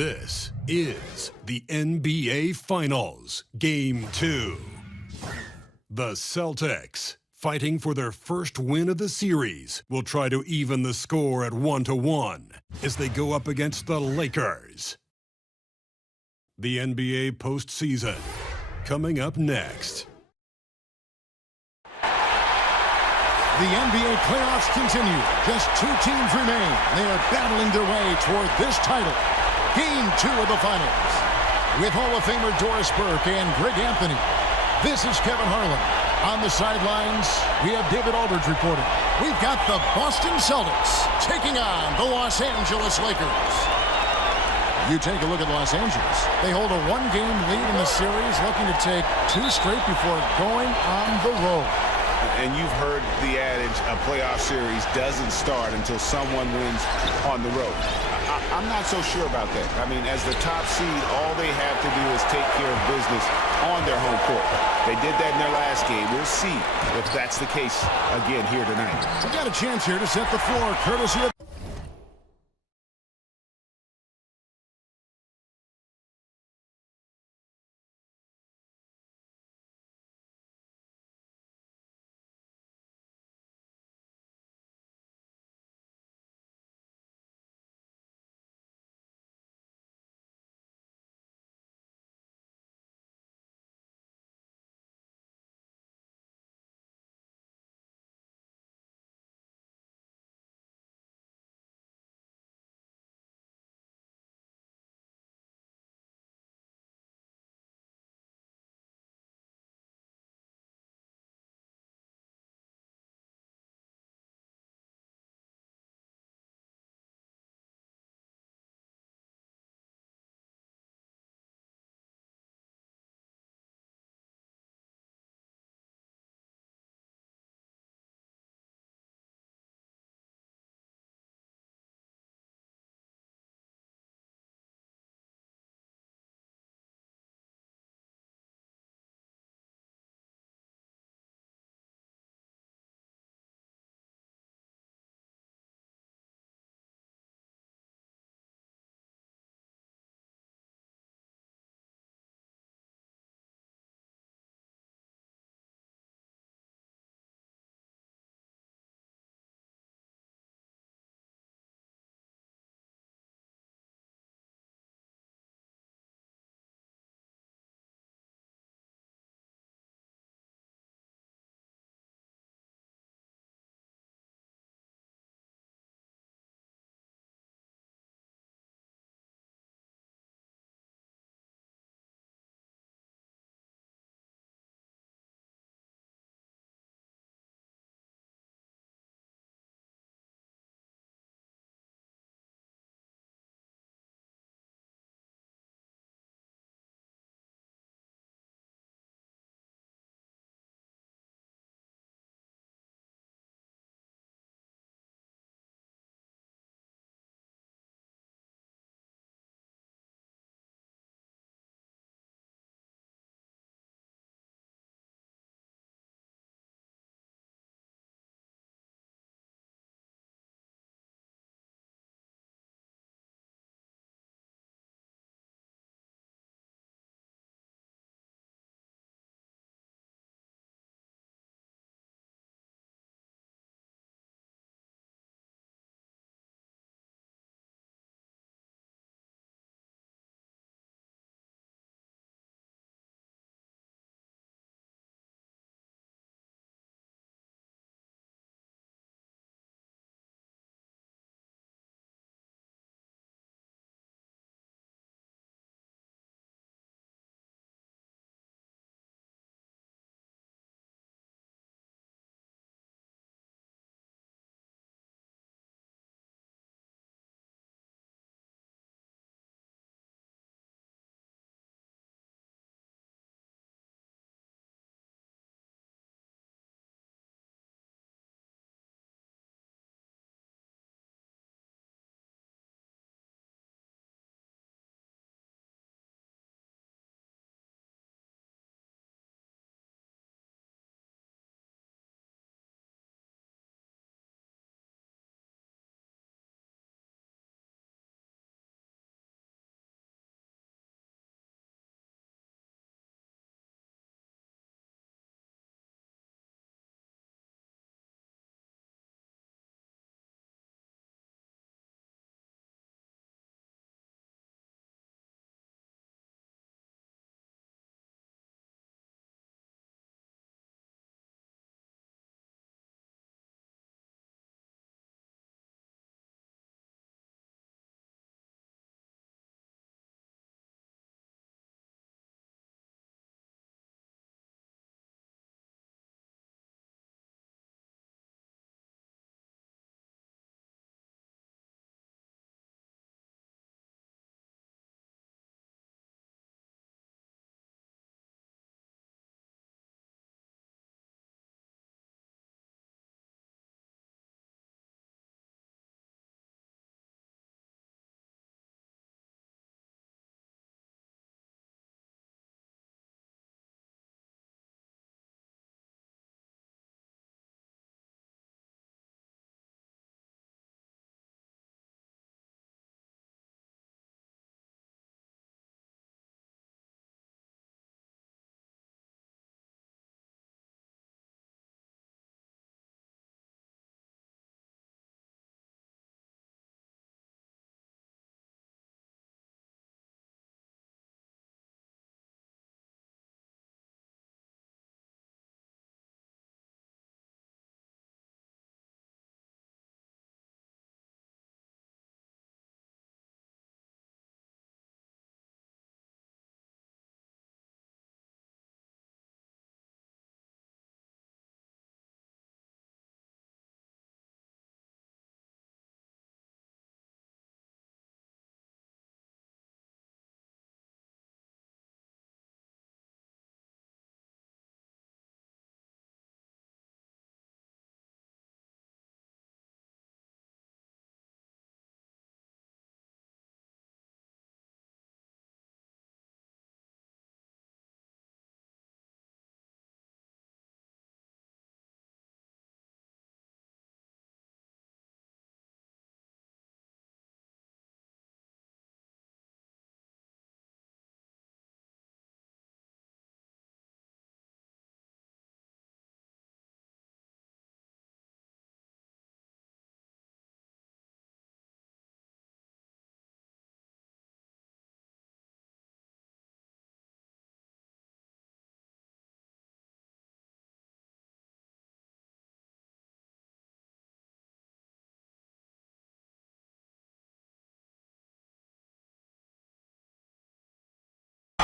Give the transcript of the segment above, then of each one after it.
This is the NBA Finals, Game 2. The Celtics, fighting for their first win of the series, will try to even the score at 1-1 as they go up against the Lakers. The NBA postseason, coming up next. The NBA playoffs continue. Just 2 teams remain. They are battling their way toward this title. Game 2 of the Finals. With Hall of Famer Doris Burke and Greg Anthony. This is Kevin Harlan. On the sidelines, we have David Aldridge reporting. We've got the Boston Celtics taking on the Los Angeles Lakers. You take a look at Los Angeles. They hold a 1-game lead in the series, looking to take 2 straight before going on the road. And you've heard the adage, a playoff series doesn't start until someone wins on the road. I'm not so sure about that. I mean, as the top seed, all they have to do is take care of business on their home court. They did that in their last game. We'll see if that's the case again here tonight. We got a chance here to set the floor, courtesy of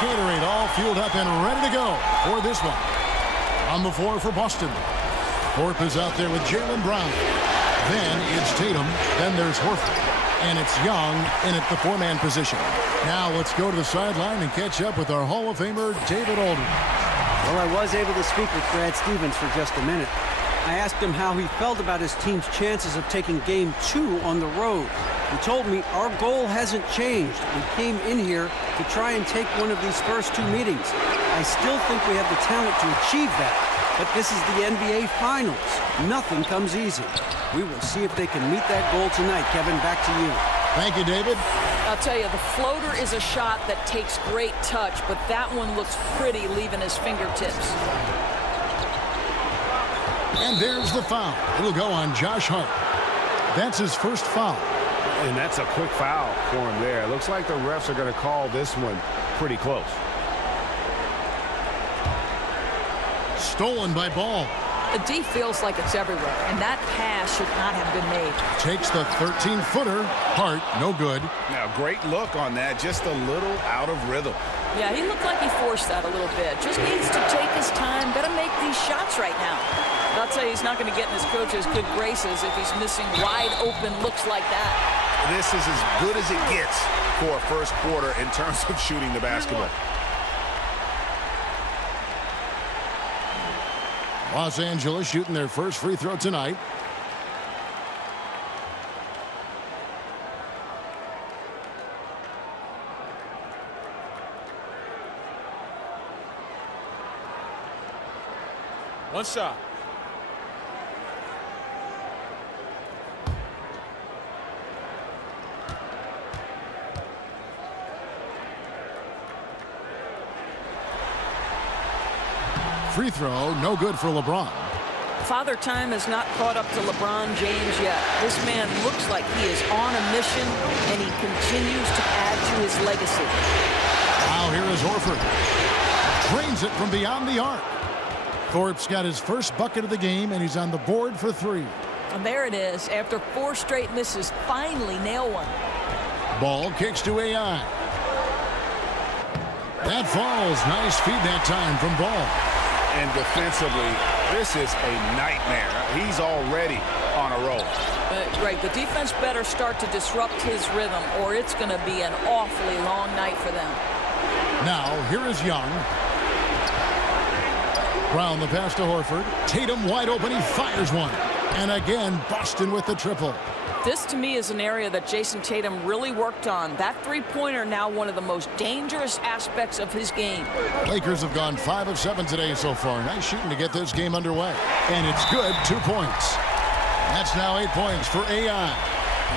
Gatorade all fueled up and ready to go for this one. On the floor for Boston. Thorpe is out there with Jaylen Brown. Then it's Tatum. Then there's Horford. And it's Young in at the four-man position. Now let's go to the sideline and catch up with our Hall of Famer, David Aldridge. Well, I was able to speak with Brad Stevens for just a minute. I asked him how he felt about his team's chances of taking Game 2 on the road. He told me our goal hasn't changed. We came in here to try and take one of these first two meetings. I still think we have the talent to achieve that. But this is the NBA Finals. Nothing comes easy. We will see if they can meet that goal tonight. Kevin, back to you. Thank you, David. I'll tell you, the floater is a shot that takes great touch, but that one looks pretty leaving his fingertips. And there's the foul. It'll go on Josh Hart. That's his first foul. And that's a quick foul for him there. It looks like the refs are going to call this one pretty close. Stolen by Ball. The D feels like it's everywhere, and that pass should not have been made. Takes the 13-footer. Hart, no good. Now, great look on that. Just a little out of rhythm. Yeah, he looked like he forced that a little bit. Just needs to take his time. Better make these shots right now. I'll tell you, he's not going to get in his coach's good graces if he's missing wide open looks like that. This is as good as it gets for a first quarter in terms of shooting the basketball. Los Angeles shooting their first free throw tonight. One shot. Free throw, no good for LeBron. Father Time has not caught up to LeBron James yet. This man looks like he is on a mission, and he continues to add to his legacy. Now here is Horford. Drains it from beyond the arc. Thorpe's got his first bucket of the game, and he's on the board for three. And there it is. After 4 straight misses, finally nail one. Ball kicks to AI. That falls. Nice feed that time from Ball. And defensively, this is a nightmare. He's already on a roll. Right, the defense better start to disrupt his rhythm, or it's going to be an awfully long night for them. Now, here is Young. Brown the pass to Horford. Tatum wide open. He fires one. And again, Boston with the triple. This, to me, is an area that Jason Tatum really worked on. That three-pointer now one of the most dangerous aspects of his game. Lakers have gone 5 of 7 today so far. Nice shooting to get this game underway. And it's good, 2 points. That's now 8 points for AI.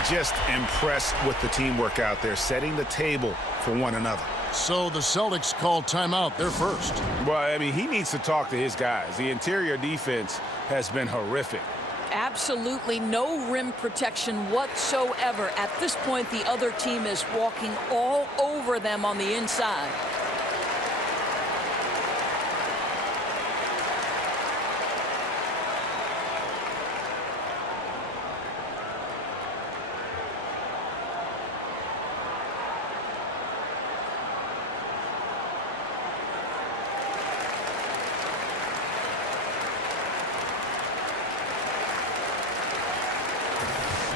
Just impressed with the teamwork out there, setting the table for one another. So the Celtics called timeout. They're first. Well, I mean, he needs to talk to his guys. The interior defense has been horrific. Absolutely no rim protection whatsoever. At this point, the other team is walking all over them on the inside.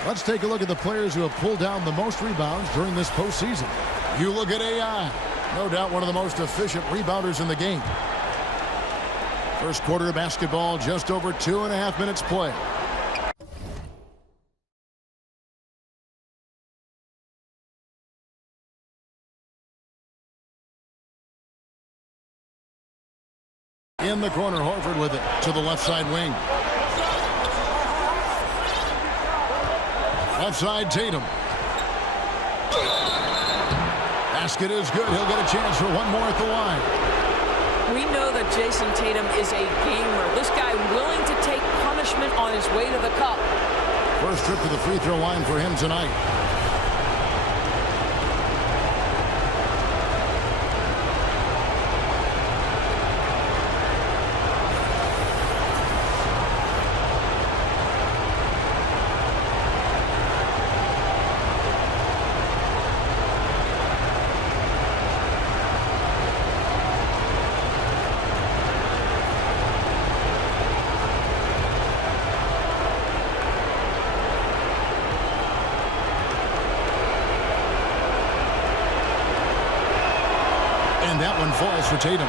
Let's take a look at the players who have pulled down the most rebounds during this postseason. You look at AI. No doubt one of the most efficient rebounders in the game. First quarter of basketball, just over 2.5 minutes play. In the corner, Horford with it to the left side wing. Left side, Tatum. Basket is good. He'll get a chance for one more at the line. We know that Jason Tatum is a gamer. This guy willing to take punishment on his way to the cup. First trip to the free throw line for him tonight. And that one falls for Tatum.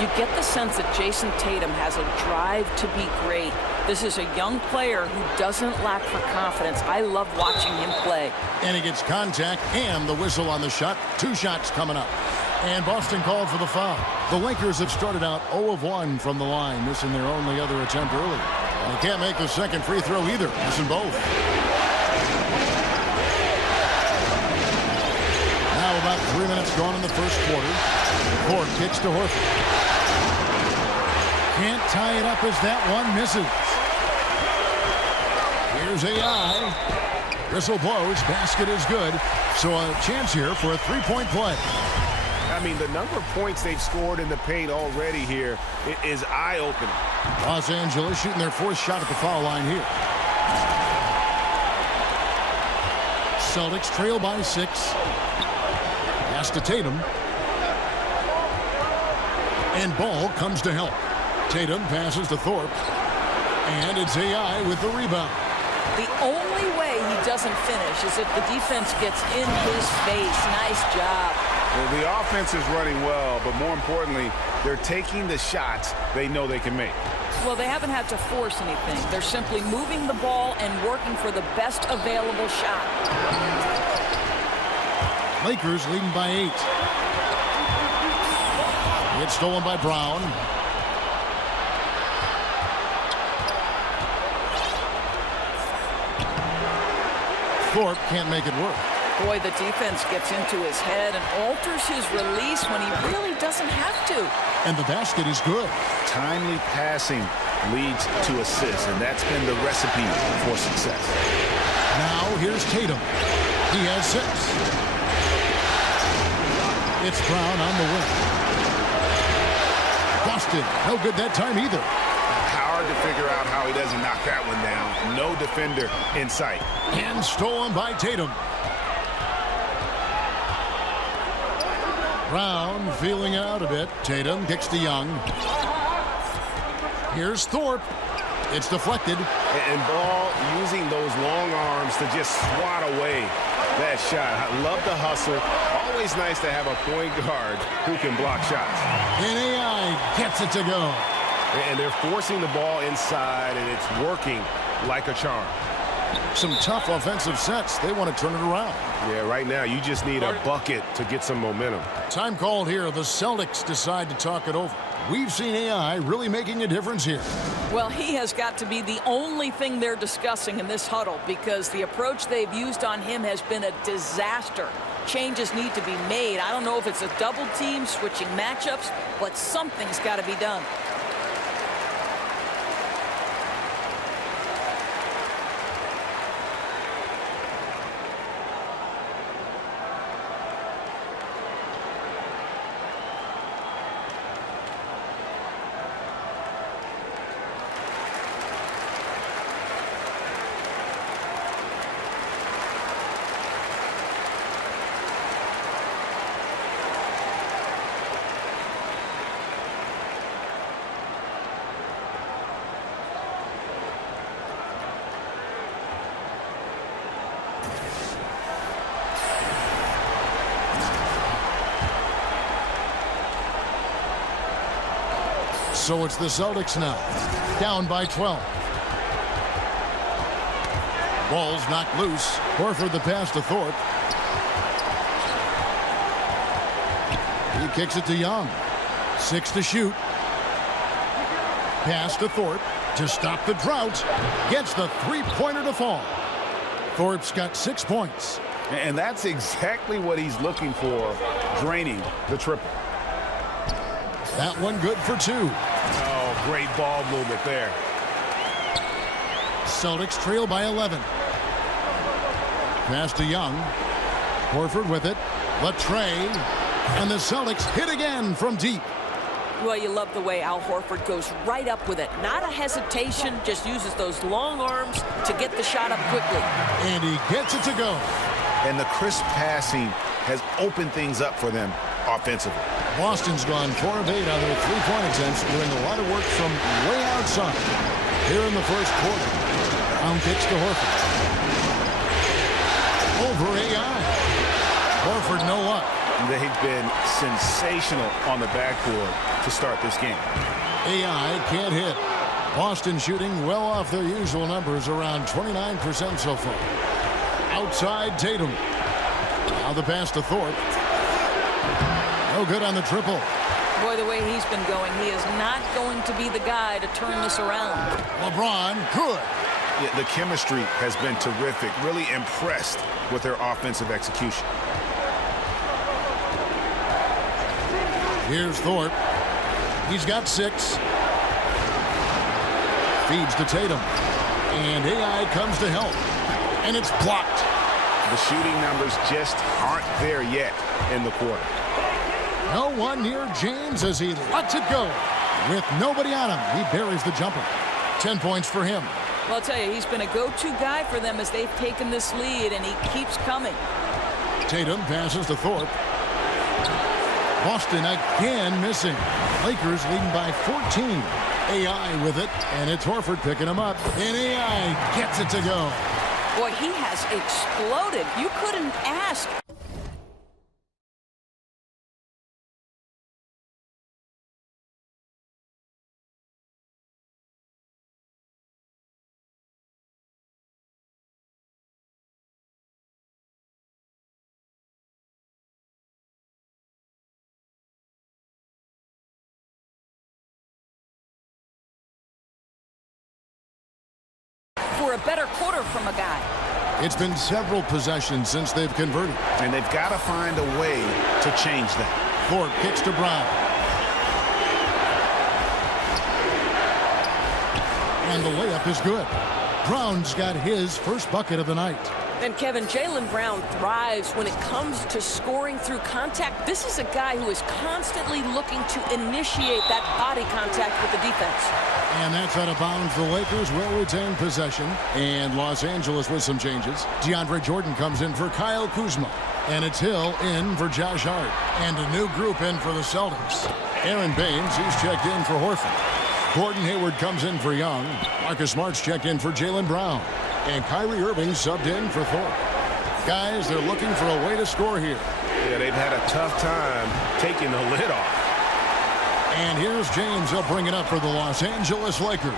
You get the sense that Jason Tatum has a drive to be great. This is a young player who doesn't lack for confidence. I love watching him play. And he gets contact and the whistle on the shot. 2 shots coming up. And Boston called for the foul. The Lakers have started out 0 of 1 from the line, missing their only other attempt early. And they can't make the second free throw either, missing both. Now about 3 minutes gone in the first quarter. Ford kicks to Horford. Can't tie it up as that one misses. Here's AI. Whistle blows. Basket is good. So a chance here for a three-point play. I mean, the number of points they've scored in the paint already here is eye-opening. Los Angeles shooting their 4th shot at the foul line here. Celtics trail by 6. Pass to Tatum. And ball comes to help. Tatum passes to Thorpe. And it's AI with the rebound. The only way he doesn't finish is if the defense gets in his face. Nice job. Well, the offense is running well, but more importantly, they're taking the shots they know they can make. Well, they haven't had to force anything. They're simply moving the ball and working for the best available shot. Lakers leading by 8. It's stolen by Brown. Thorpe can't make it work. Boy, the defense gets into his head and alters his release when he really doesn't have to. And the basket is good. Timely passing leads to assists, and that's been the recipe for success. Now here's Tatum. He has 6. It's Brown on the wing. Busted. No good that time either. Hard to figure out how he doesn't knock that one down. No defender in sight. And stolen by Tatum. Brown feeling out a bit. Tatum kicks to Young. Here's Thorpe. It's deflected. And Ball using those long arms to just swat away that shot. I love the hustle. Always nice to have a point guard who can block shots. And AI gets it to go. And they're forcing the ball inside, and it's working like a charm. Some tough offensive sets. They want to turn it around. Yeah, right now you just need a bucket to get some momentum. Time called here. The Celtics decide to talk it over. We've seen AI really making a difference here. Well, he has got to be the only thing they're discussing in this huddle because the approach they've used on him has been a disaster. Changes need to be made. I don't know if it's a double team, switching matchups, but something's got to be done. So it's the Celtics now, down by 12. Ball's knocked loose. Horford the pass to Thorpe. He kicks it to Young. 6 to shoot. Pass to Thorpe to stop the drought. Gets the three-pointer to fall. Thorpe's got 6 points. And that's exactly what he's looking for, draining the triple. That one good for 2. Oh, great ball movement there. Celtics trail by 11. Pass to Young. Horford with it. Latre. And the Celtics hit again from deep. Well, you love the way Al Horford goes right up with it. Not a hesitation, just uses those long arms to get the shot up quickly. And he gets it to go. And the crisp passing has opened things up for them offensively. Boston's gone 4 of 8 on their three-point attempts, doing a lot of work from way outside. Here in the first quarter, Brown kicks to Horford. Over AI. Horford no luck. They've been sensational on the backboard to start this game. AI can't hit. Boston shooting well off their usual numbers, around 29% so far. Outside Tatum. Now the pass to Thorpe. No good on the triple. Boy, the way he's been going, he is not going to be the guy to turn this around. LeBron, good. Yeah, the chemistry has been terrific. Really impressed with their offensive execution. Here's Thorpe. He's got 6. Feeds to Tatum. And AI comes to help. And it's blocked. The shooting numbers just aren't there yet in the quarter. No one near James as he lets it go. With nobody on him, he buries the jumper. 10 points for him. Well, I'll tell you, he's been a go-to guy for them as they've taken this lead, and he keeps coming. Tatum passes to Thorpe. Boston again missing. Lakers leading by 14. AI with it, and it's Horford picking him up. And AI gets it to go. Boy, he has exploded. You couldn't ask. For a better quarter from a guy. It's been several possessions since they've converted. And they've got to find a way to change that. Thorpe kicks to Brown. And the layup is good. Brown's got his first bucket of the night. And Kevin, Jaylen Brown thrives when it comes to scoring through contact. This is a guy who is constantly looking to initiate that body contact with the defense. And that's out of bounds. The Lakers will retain possession. And Los Angeles with some changes. DeAndre Jordan comes in for Kyle Kuzma. And it's Hill in for Josh Hart. And a new group in for the Celtics. Aaron Baines, he's checked in for Horford. Gordon Hayward comes in for Young. Marcus Smart's checked in for Jaylen Brown. And Kyrie Irving subbed in for Thorpe. Guys, they're looking for a way to score here. Yeah, they've had a tough time taking the lid off. And here's James. He'll bring it up for the Los Angeles Lakers.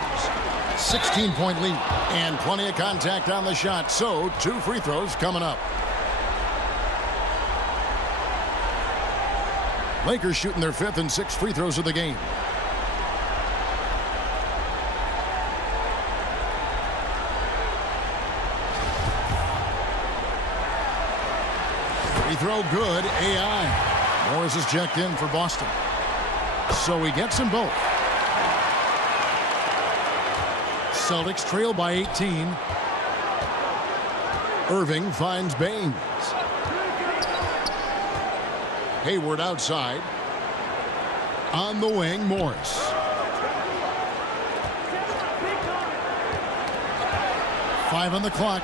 16-point lead. And plenty of contact on the shot. So, 2 free throws coming up. Lakers shooting their 5th and 6th free throws of the game. Free throw good. AI. Morris is checked in for Boston. So he gets them both. Celtics trail by 18. Irving finds Baines. Hayward outside. On the wing, Morris. Five on the clock.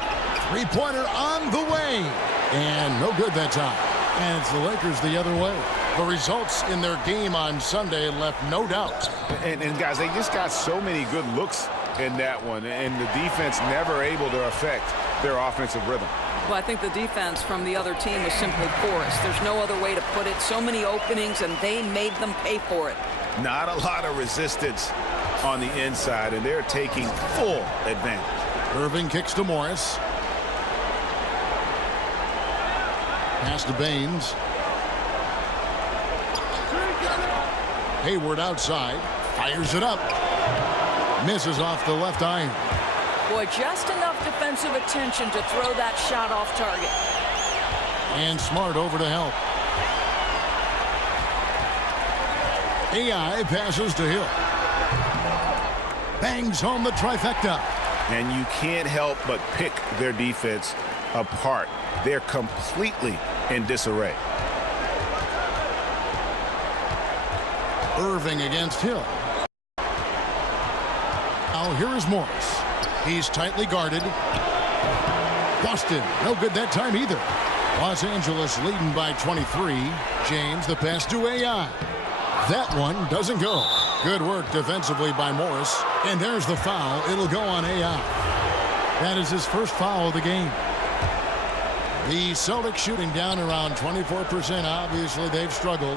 Three-pointer on the way. And no good that time. And it's the Lakers the other way. The results in their game on Sunday left no doubt. And guys, they just got so many good looks in that one. And the defense never able to affect their offensive rhythm. Well, I think the defense from the other team was simply porous. There's no other way to put it. So many openings, and they made them pay for it. Not a lot of resistance on the inside, and they're taking full advantage. Irving kicks to Morris. Pass to Baines. Hayward outside. Fires it up. Misses off the left iron. Boy, just enough defensive attention to throw that shot off target. And Smart over to help. AI passes to Hill. Bangs home the trifecta. And you can't help but pick their defense apart. They're completely in disarray. Irving against Hill. Now here is Morris. He's tightly guarded. Boston, no good that time either. Los Angeles leading by 23. James, the pass to AI. That one doesn't go. Good work defensively by Morris. And there's the foul. It'll go on AI. That is his first foul of the game. The Celtics shooting down around 24%. Obviously, they've struggled.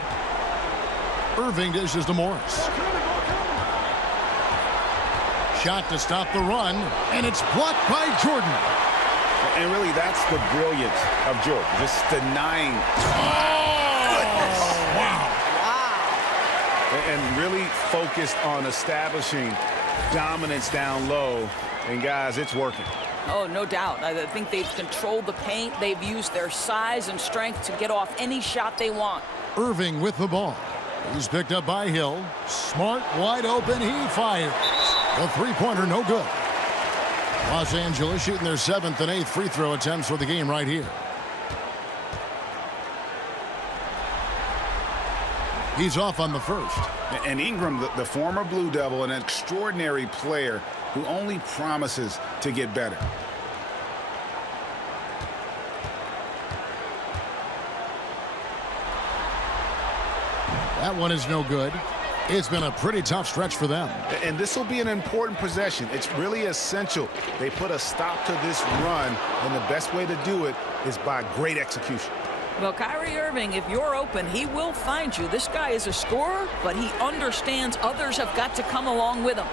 Irving dishes to Morris. Shot to stop the run, and it's blocked by Jordan. And really, that's the brilliance of Jordan, just denying. Wow. And really focused on establishing dominance down low. And, guys, it's working. Oh, no doubt. I think they've controlled the paint. They've used their size and strength to get off any shot they want. Irving with the ball. He's picked up by Hill. Smart, wide open. He fires. The three-pointer, no good. Los Angeles shooting their 7th and 8th free throw attempts for the game right here. He's off on the first. And Ingram, the former Blue Devil, an extraordinary player who only promises to get better. That one is no good. It's been a pretty tough stretch for them. And this will be an important possession. It's really essential they put a stop to this run, and the best way to do it is by great execution. Well, Kyrie Irving, if you're open, he will find you. This guy is a scorer, but he understands others have got to come along with him.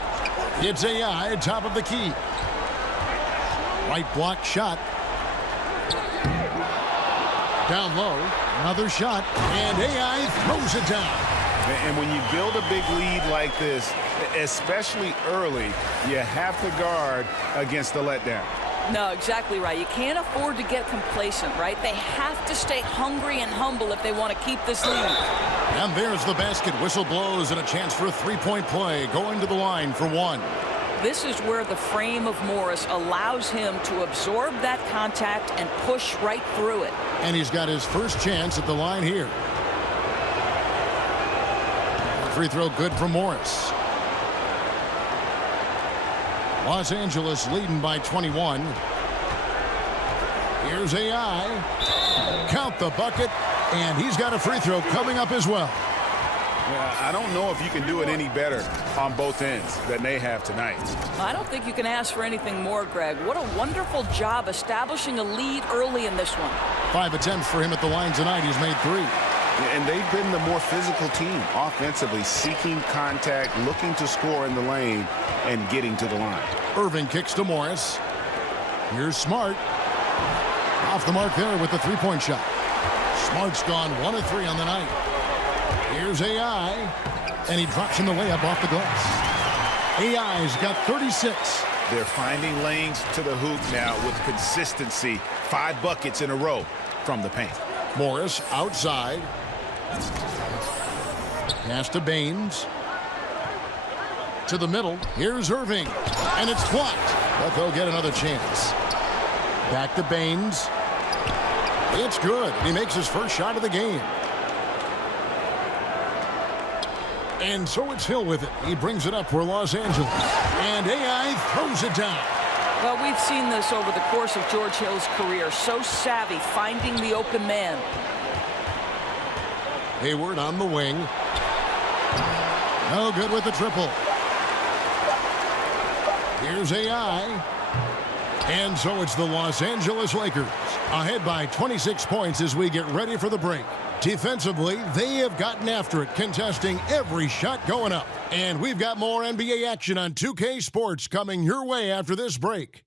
It's AI, top of the key. Right block shot. Down low, another shot, and AI throws it down. And when you build a big lead like this, especially early, you have to guard against the letdown. No, exactly right. You can't afford to get complacent, right? They have to stay hungry and humble if they want to keep this lead. And there's the basket. Whistle blows and a chance for a three-point play. Going to the line for one. This is where the frame of Morris allows him to absorb that contact and push right through it. And he's got his first chance at the line here. Free throw good for Morris. Los Angeles leading by 21. Here's AI. Count the bucket. And he's got a free throw coming up as well. Yeah, I don't know if you can do it any better on both ends than they have tonight. I don't think you can ask for anything more, Greg. What a wonderful job establishing a lead early in this one. 5 attempts for him at the line tonight. He's made 3. And they've been the more physical team offensively, seeking contact, looking to score in the lane, and getting to the line. Irving kicks to Morris. Here's Smart. Off the mark there with the three-point shot. Smart's gone 1 of 3 on the night. Here's AI. And he drops in the layup off the glass. AI's got 36. They're finding lanes to the hoop now with consistency. 5 buckets in a row from the paint. Morris outside. Pass to Baines. To the middle. Here's Irving. And it's blocked. But they'll get another chance. Back to Baines. It's good. He makes his first shot of the game. And so it's Hill with it. He brings it up for Los Angeles. And AI throws it down. Well, we've seen this over the course of George Hill's career. So savvy, finding the open man. Hayward on the wing. No good with the triple. Here's AI. And so it's the Los Angeles Lakers ahead by 26 points as we get ready for the break. Defensively, they have gotten after it, contesting every shot going up. And we've got more NBA action on 2K Sports coming your way after this break.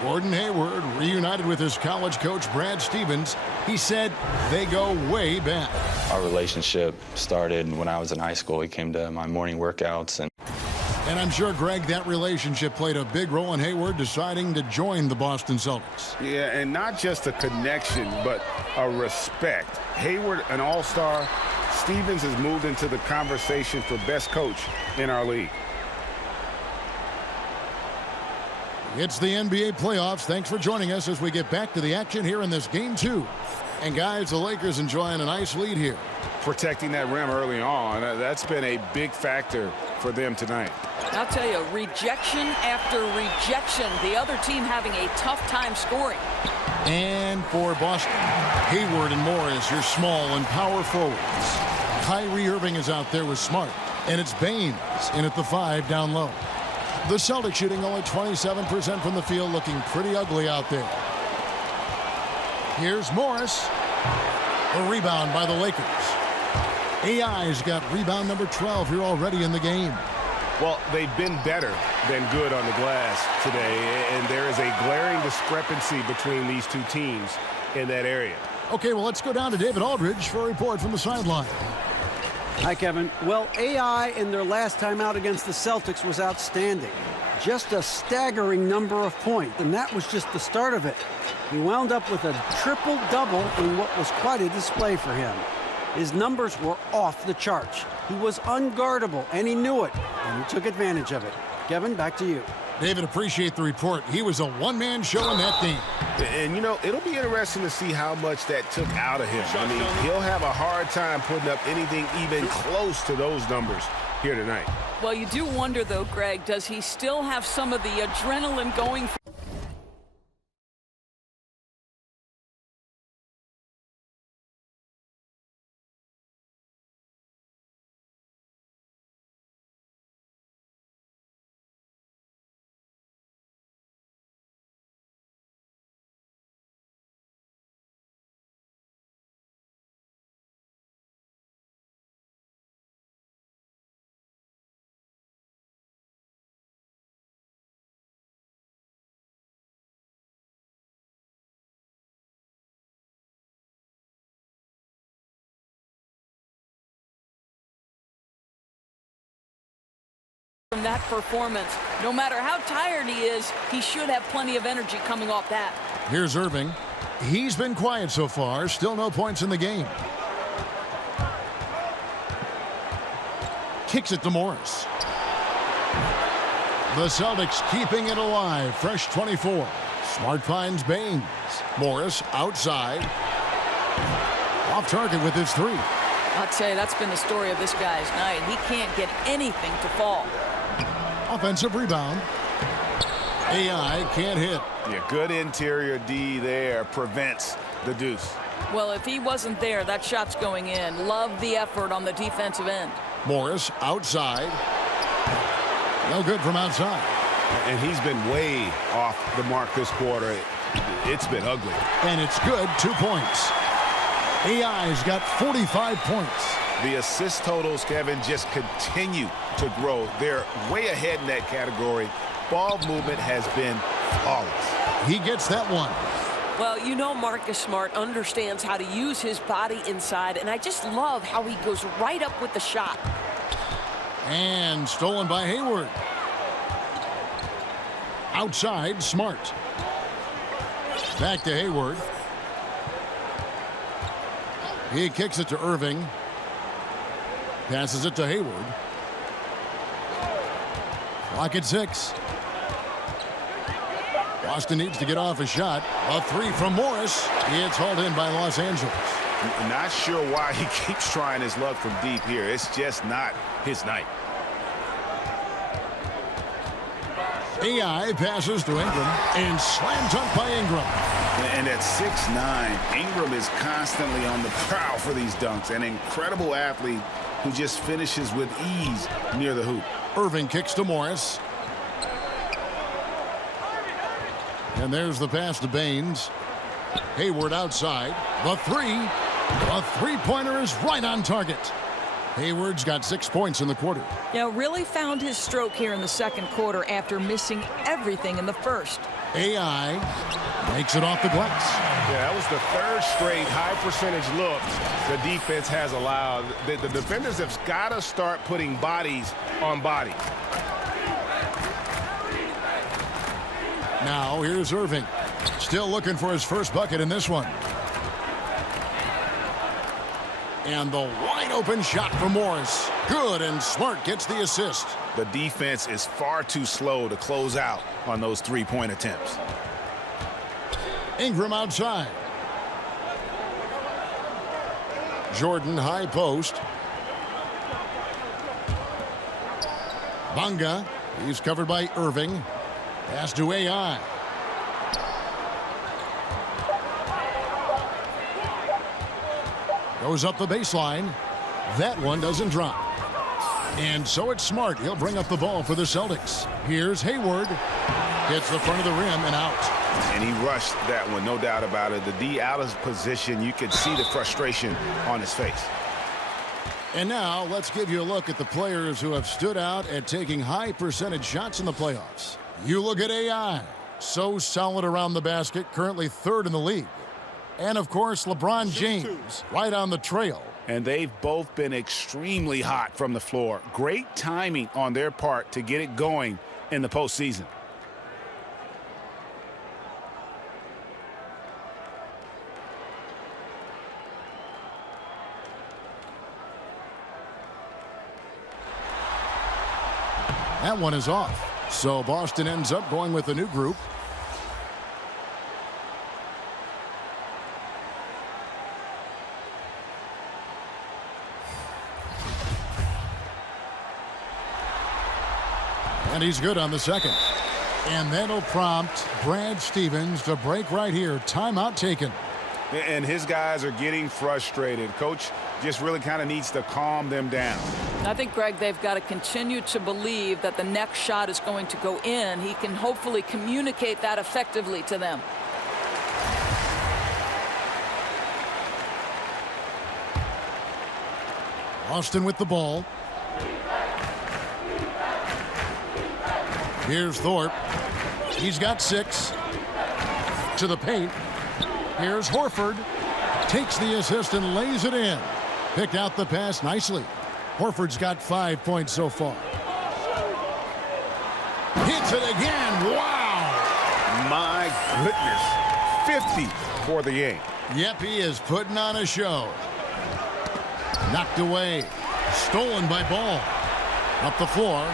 Gordon Hayward reunited with his college coach, Brad Stevens. He said they go way back. Our relationship started when I was in high school. He came to my morning workouts. And I'm sure, Greg, that relationship played a big role in Hayward deciding to join the Boston Celtics. Yeah, and not just a connection, but a respect. Hayward, an all-star. Stevens has moved into the conversation for best coach in our league. It's the NBA playoffs. Thanks for joining us as we get back to the action here in this game 2. And guys, the Lakers enjoying a nice lead here. Protecting that rim early on, that's been a big factor for them tonight. I'll tell you, rejection after rejection. The other team having a tough time scoring. And for Boston, Hayward and Morris, your small and power forwards. Kyrie Irving is out there with Smart. And it's Baines in at the 5 down low. The Celtics shooting only 27% from the field, looking pretty ugly out there. Here's Morris. A rebound by the Lakers. AI's got rebound number 12 here already in the game. Well, they've been better than good on the glass today, and there is a glaring discrepancy between these two teams in that area. Okay, well, let's go down to David Aldridge for a report from the sideline. Hi, Kevin. Well, AI in their last time out against the Celtics was outstanding. Just a staggering number of points, and that was just the start of it. He wound up with a triple-double in what was quite a display for him. His numbers were off the charts. He was unguardable, and he knew it, and he took advantage of it. Kevin, back to you. David, appreciate the report. He was a one-man show in that game. And, you know, it'll be interesting to see how much that took out of him. I mean, he'll have a hard time putting up anything even close to those numbers here tonight. Well, you do wonder, though, Greg, does he still have some of the adrenaline going from that performance? No matter how tired he is, he should have plenty of energy coming off that. Here's Irving. He's been quiet so far. Still no points in the game. Kicks it to Morris. The Celtics keeping it alive. Fresh 24. Smart finds Baines. Morris outside. Off target with his 3. I'll tell you, that's been the story of this guy's night. He can't get anything to fall. Offensive rebound. AI can't hit. Yeah, good interior D there prevents the deuce. Well, if he wasn't there, that shot's going in. Love the effort on the defensive end. Morris outside. No good from outside. And he's been way off the mark this quarter. It's been ugly. And it's good. 2 points. AI's got 45 points. The assist totals, Kevin, just continue to grow. They're way ahead in that category. Ball movement has been flawless. He gets that one. Well, you know Marcus Smart understands how to use his body inside, and I just love how he goes right up with the shot. And stolen by Hayward. Outside, Smart. Back to Hayward. He kicks it to Irving. Passes it to Hayward. Clock at 6. Boston needs to get off a shot. A 3 from Morris. It's hauled in by Los Angeles. Not sure why he keeps trying his luck from deep here. It's just not his night. AI passes to Ingram. And slam dunk by Ingram. And at 6'9", Ingram is constantly on the prowl for these dunks. An incredible athlete who just finishes with ease near the hoop. Irving kicks to Morris. And there's the pass to Baines. Hayward outside. The 3. A three-pointer is right on target. Hayward's got 6 points in the quarter. Yeah, really found his stroke here in the second quarter after missing everything in the first. AI makes it off the glass. Yeah, that was the third straight high-percentage look the defense has allowed. The defenders have got to start putting bodies on bodies. Now here's Irving. Still looking for his first bucket in this one. And the wide-open shot from Morris. Good, and Smart gets the assist. The defense is far too slow to close out on those three-point attempts. Ingram outside. Jordan high post. Bunga. He's covered by Irving. Pass to AI. Goes up the baseline. That one doesn't drop. And so it's Smart. He'll bring up the ball for the Celtics. Here's Hayward. Hits the front of the rim and out. And he rushed that one, no doubt about it. The D out of position. You could see the frustration on his face. And now let's give you a look at the players who have stood out at taking high percentage shots in the playoffs. You look at AI. So solid around the basket, currently third in the league. And, of course, LeBron James right on the trail. And they've both been extremely hot from the floor. Great timing on their part to get it going in the postseason. That one is off. So Boston ends up going with a new group. And he's good on the second. And that'll prompt Brad Stevens to break right here. Timeout taken. And his guys are getting frustrated. Coach just really kind of needs to calm them down. I think, Greg, they've got to continue to believe that the next shot is going to go in. He can hopefully communicate that effectively to them. Austin with the ball. Here's Thorpe. He's got 6. To the paint. Here's Horford. Takes the assist and lays it in. Picked out the pass nicely. Horford's got 5 points so far. Hits it again. Wow. My goodness. 50 for the game. Yep, he is putting on a show. Knocked away. Stolen by Ball. Up the floor.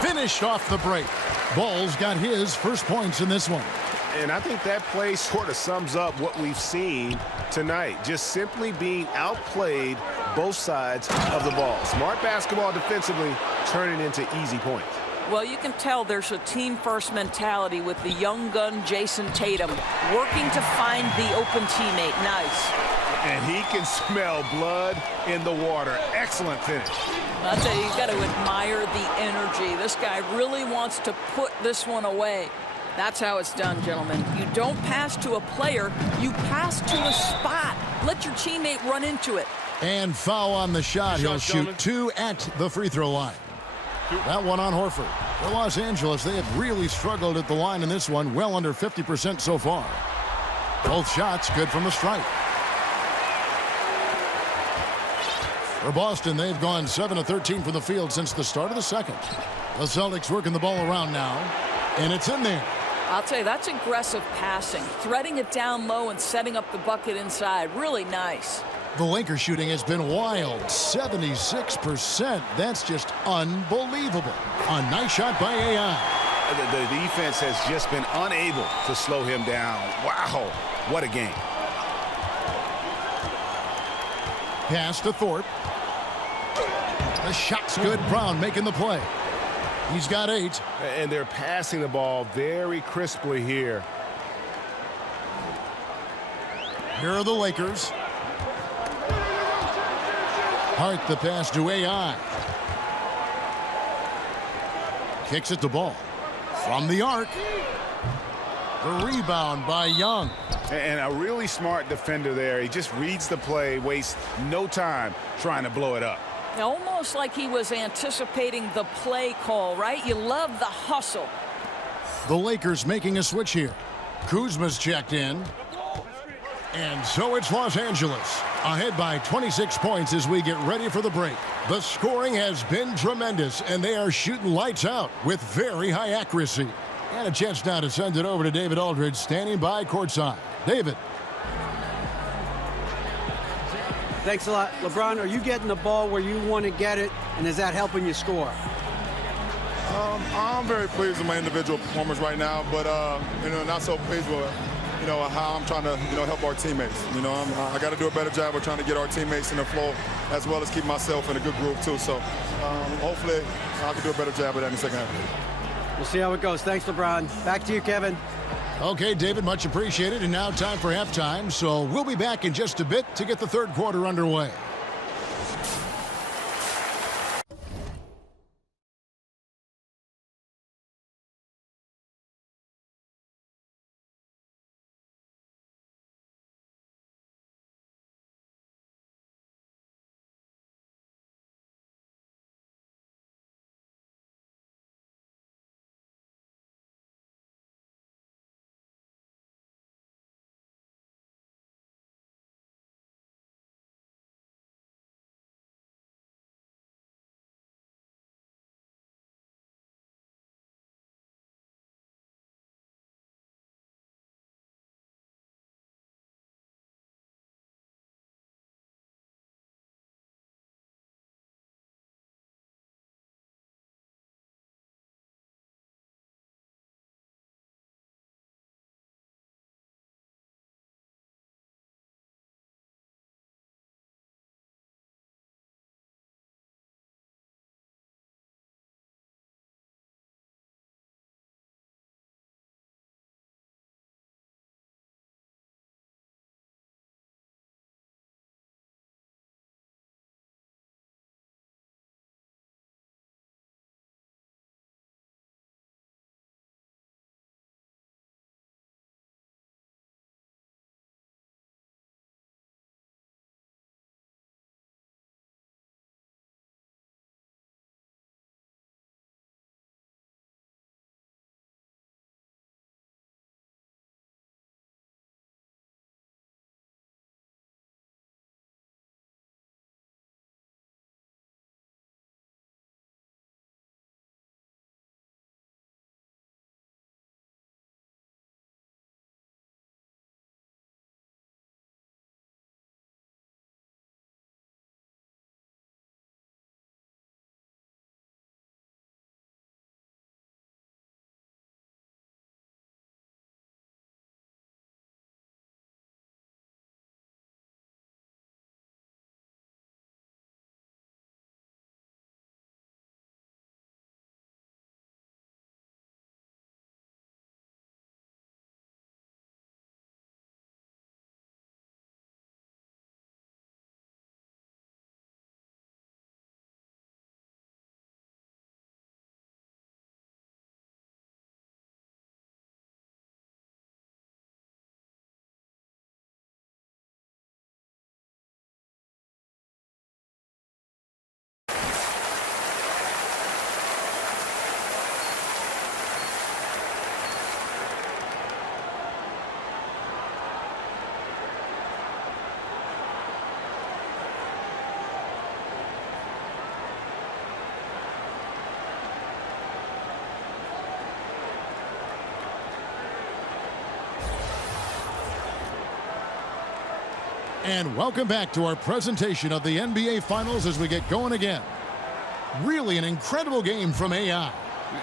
Finished off the break. Ball's got his first points in this one. And I think that play sort of sums up what we've seen tonight. Just simply being outplayed both sides of the ball. Smart basketball defensively, turning into easy points. Well, you can tell there's a team-first mentality with the young gun Jason Tatum working to find the open teammate. Nice. And he can smell blood in the water. Excellent finish. I'll tell you, you've got to admire the energy. This guy really wants to put this one away. That's how it's done, gentlemen. You don't pass to a player, you pass to a spot. Let your teammate run into it. And foul on the shot. He'll shoot 2 at the free throw line. That one on Horford. For Los Angeles, they have really struggled at the line in this one, well under 50% so far. Both shots good from the stripe. For Boston, they've gone 7 of 13 from the field since the start of the second. The Celtics working the ball around now, and it's in there. I'll tell you, that's aggressive passing, threading it down low and setting up the bucket inside. Really nice. The Lakers shooting has been wild, 76%. That's just unbelievable. A nice shot by AI. The defense has just been unable to slow him down. Wow, what a game. Pass to Thorpe. The shot's good. Brown making the play. He's got 8. And they're passing the ball very crisply here. Here are the Lakers. Hart the pass to AI. Kicks it to Ball. From the arc. The rebound by Young. And a really smart defender there. He just reads the play, wastes no time trying to blow it up. Almost like he was anticipating the play call, right? You love the hustle. The Lakers making a switch here. Kuzma's checked in. And so it's Los Angeles, ahead by 26 points as we get ready for the break. The scoring has been tremendous, and they are shooting lights out with very high accuracy. And a chance now to send it over to David Aldridge, standing by courtside. David. Thanks a lot. LeBron, are you getting the ball where you want to get it, and is that helping you score? I'm very pleased with my individual performance right now, but not so pleased with how I'm trying to help our teammates. I got to do a better job of trying to get our teammates in the flow, as well as keep myself in a good groove too. So hopefully I can do a better job of that in the second half. We'll see how it goes. Thanks, LeBron. Back to you, Kevin. Okay, David, much appreciated. And now time for halftime. So we'll be back in just a bit to get the third quarter underway. And welcome back to our presentation of the NBA Finals as we get going again. Really an incredible game from AI.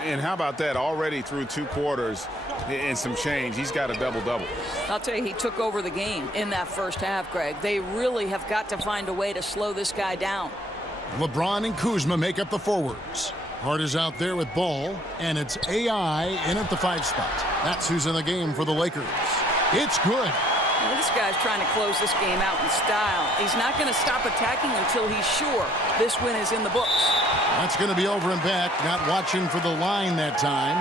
And how about that? Already through 2 quarters and some change. He's got a double-double. I'll tell you, he took over the game in that first half, Greg. They really have got to find a way to slow this guy down. LeBron and Kuzma make up the forwards. Hart is out there with ball, and it's AI in at the 5 spot. That's who's in the game for the Lakers. It's good. Well, this guy's trying to close this game out in style. He's not going to stop attacking until he's sure this win is in the books. That's going to be over and back. Not watching for the line that time.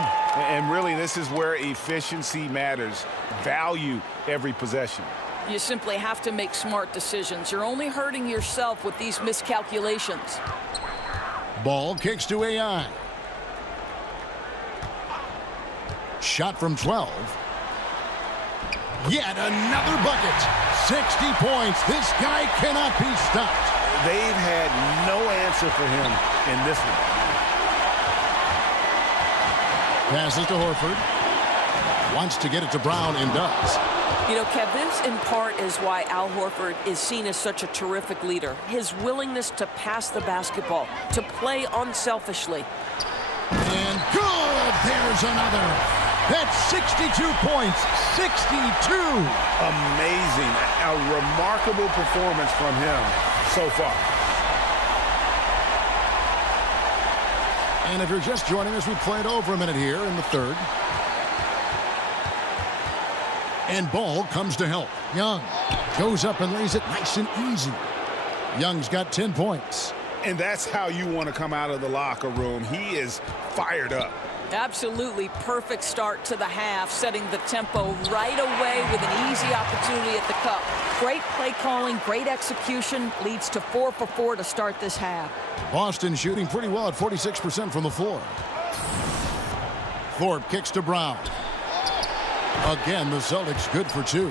And really, this is where efficiency matters. Value every possession. You simply have to make smart decisions. You're only hurting yourself with these miscalculations. Ball kicks to AI. Shot from 12. Yet another bucket. 60 points. This guy cannot be stopped. They've had no answer for him in this one. Passes to Horford. Wants to get it to Brown and does. You know, Kev, this in part is why Al Horford is seen as such a terrific leader. His willingness to pass the basketball, to play unselfishly. And good! There's another. That's 62 points. 62! Amazing. A remarkable performance from him so far. And if you're just joining us, we played over a minute here in the third. And ball comes to help. Young goes up and lays it nice and easy. Young's got 10 points. And that's how you want to come out of the locker room. He is fired up. Absolutely perfect start to the half, setting the tempo right away with an easy opportunity at the cup. Great play calling, great execution, leads to 4 for 4 to start this half. Boston shooting pretty well at 46% from the floor. Thorpe kicks to Brown. Again, the Celtics good for 2.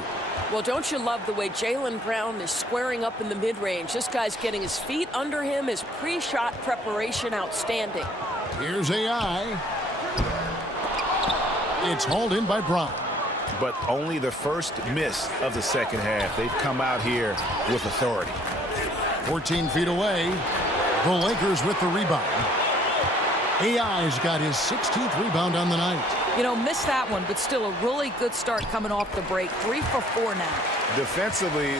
Well, don't you love the way Jaylen Brown is squaring up in the mid-range? This guy's getting his feet under him, his pre-shot preparation outstanding. Here's AI. It's hauled in by Brown. But only the first miss of the second half. They've come out here with authority. 14 feet away. The Lakers with the rebound. AI's got his 16th rebound on the night. You know, missed that one, but still a really good start coming off the break. 3 for 4 now. Defensively,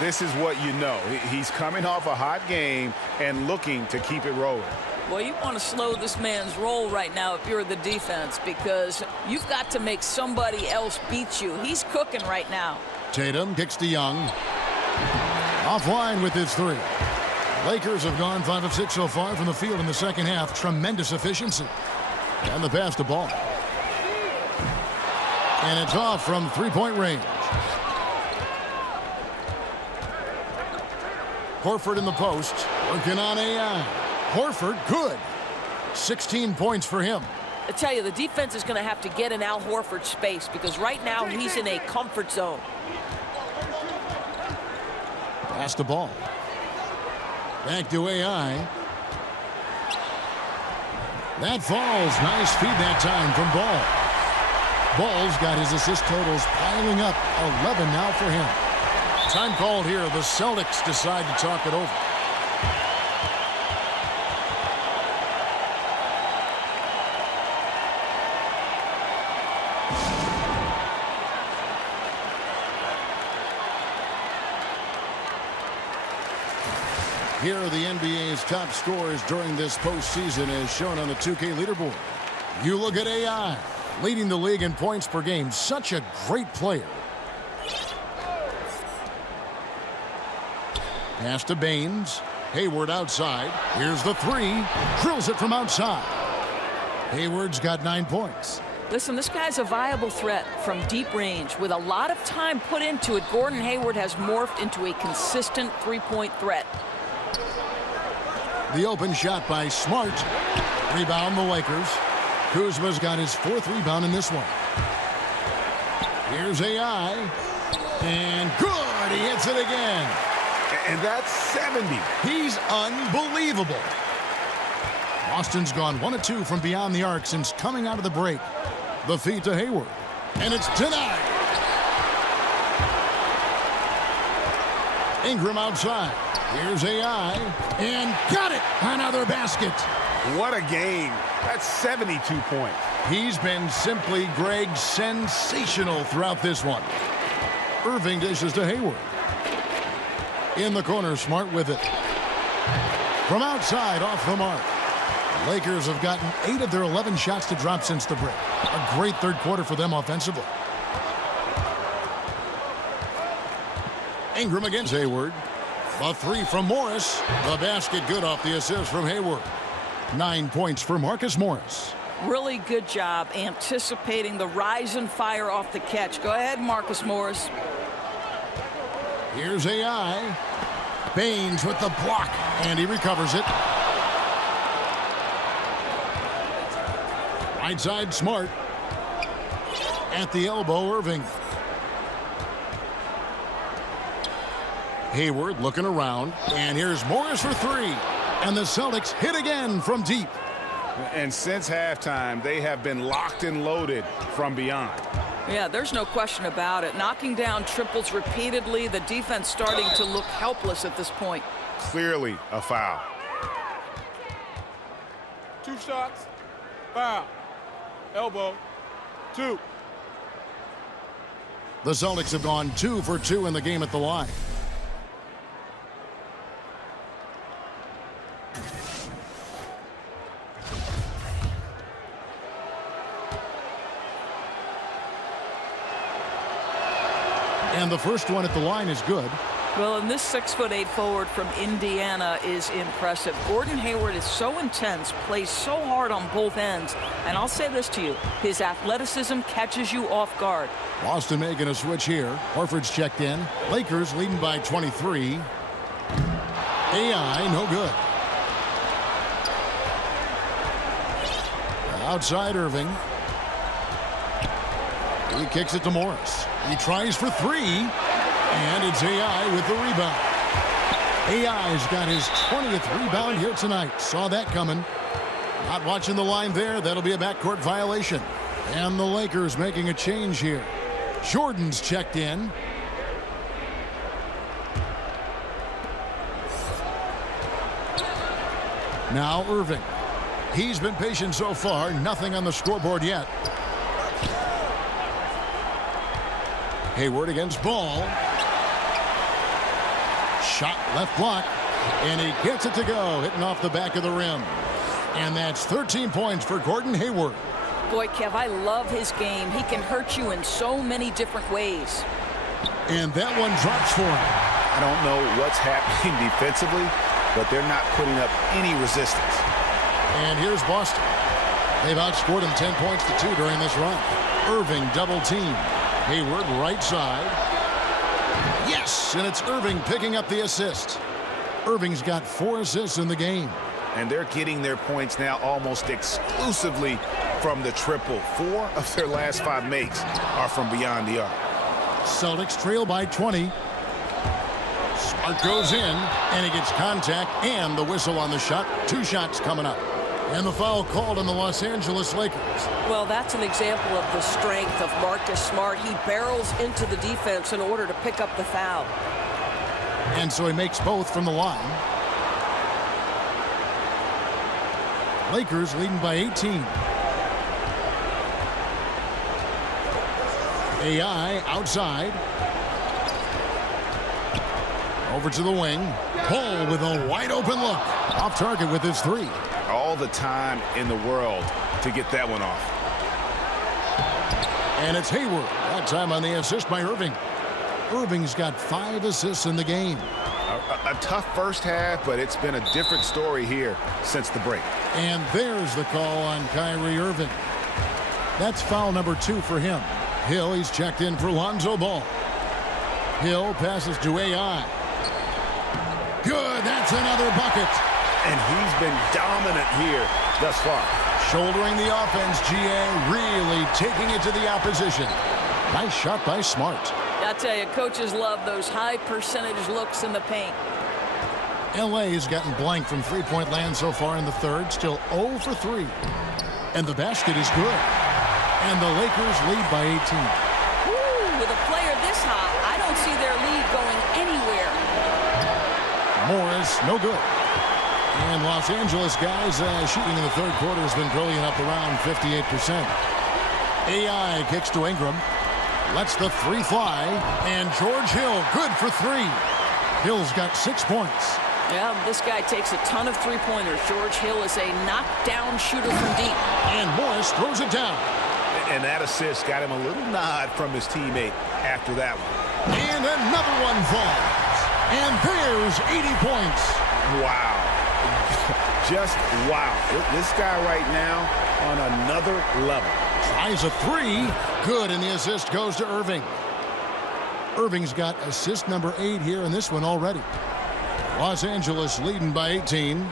this is what you know. He's coming off a hot game and looking to keep it rolling. Well, you want to slow this man's roll right now if you're the defense, because you've got to make somebody else beat you. He's cooking right now. Tatum kicks to Young. Offline with his 3. Lakers have gone 5 of 6 so far from the field in the second half. Tremendous efficiency. And the pass to Ball. And it's off from 3-point range. Horford in the post. Working on AI. Horford, good. 16 points for him. I tell you, the defense is going to have to get in Al Horford's space because right now he's in a comfort zone. Pass the ball. Back to AI. That falls. Nice feed that time from Ball. Ball's got his assist totals piling up. 11 now for him. Time called here. The Celtics decide to talk it over. Here are the NBA's top scorers during this postseason as shown on the 2K leaderboard. You look at AI, leading the league in points per game. Such a great player. Pass to Baines. Hayward outside. Here's the 3. Drills it from outside. Hayward's got 9 points. Listen, this guy's a viable threat from deep range. With a lot of time put into it, Gordon Hayward has morphed into a consistent three-point threat. The open shot by Smart. Rebound the Lakers. Kuzma's got his 4th rebound in this one. Here's AI. And good. He hits it again. And that's 70. He's unbelievable. Boston's gone 1 of 2 from beyond the arc since coming out of the break. The feed to Hayward. And it's denied. Ingram outside. Here's AI. And got it! Another basket. What a game. That's 72 points. He's been simply, Greg, sensational throughout this one. Irving dishes to Hayward. In the corner, Smart with it. From outside, off the mark. Lakers have gotten 8 of their 11 shots to drop since the break. A great third quarter for them offensively. Ingram against Hayward. A 3 from Morris. The basket good off the assist from Hayward. 9 points for Marcus Morris. Really good job anticipating the rise and fire off the catch. Go ahead, Marcus Morris. Here's AI. Baines with the block, and he recovers it. Right side, Smart. At the elbow, Irving. Hayward looking around, and here's Morris for 3. And the Celtics hit again from deep. And since halftime, they have been locked and loaded from beyond. Yeah, there's no question about it. Knocking down triples repeatedly, the defense starting to look helpless at this point. Clearly a foul. 2 shots, foul, elbow, 2. The Celtics have gone 2 for 2 in the game at the line. And the first one at the line is good. Well, and this 6'8" forward from Indiana is impressive. Gordon Hayward is so intense, plays so hard on both ends. And I'll say this to you, his athleticism catches you off guard. Boston making a switch here. Horford's checked in. Lakers leading by 23. AI, no good. Outside Irving. He kicks it to Morris. He tries for 3. And it's AI with the rebound. AI's got his 20th rebound here tonight. Saw that coming. Not watching the line there. That'll be a backcourt violation. And the Lakers making a change here. Jordan's checked in. Now Irving. He's been patient so far. Nothing on the scoreboard yet. Hayward against Ball. Shot left block. And he gets it to go. Hitting off the back of the rim. And that's 13 points for Gordon Hayward. Boy, Kev, I love his game. He can hurt you in so many different ways. And that one drops for him. I don't know what's happening defensively, but they're not putting up any resistance. And here's Boston. They've outscored him 10 points to 2 during this run. Irving double team. Hayward right side. Yes, and it's Irving picking up the assist. Irving's got 4 assists in the game. And they're getting their points now almost exclusively from the triple. 4 of their last 5 makes are from beyond the arc. Celtics trail by 20. Smart goes in, and he gets contact and the whistle on the shot. 2 shots coming up. And the foul called on the Los Angeles Lakers. Well, that's an example of the strength of Marcus Smart. He barrels into the defense in order to pick up the foul. And so he makes both from the line. Lakers leading by 18. AI outside. Over to the wing. Paul with a wide open look. Off target with his 3. All the time in the world to get that one off. And it's Hayward. That time on the assist by Irving. Irving's got 5 assists in the game. A tough first half, but it's been a different story here since the break. And there's the call on Kyrie Irving. That's foul number 2 for him. Hill, he's checked in for Lonzo Ball. Hill passes to AI. Good, that's another bucket. And he's been dominant here thus far. Shouldering the offense, GA, really taking it to the opposition. Nice shot by Smart. I tell you, coaches love those high percentage looks in the paint. LA has gotten blank from three-point land so far in the third. Still 0 for 3. And the basket is good. And the Lakers lead by 18. Woo, with a player this hot, I don't see their lead going anywhere. Morris, no good. And Los Angeles guys shooting in the third quarter has been brilliant, up around 58%. AI kicks to Ingram. Lets the three fly. And George Hill, good for three. Hill's got 6 points. Yeah, this guy takes a ton of three-pointers. George Hill is a knockdown shooter from deep. And Morris throws it down. And that assist got him a little nod from his teammate after that one. And another one falls. And there's 80 points. Wow. Just wow. This guy right now on another level. Tries a three. Good, and the assist goes to Irving. Irving's got assist number 8 here in this one already. Los Angeles leading by 18.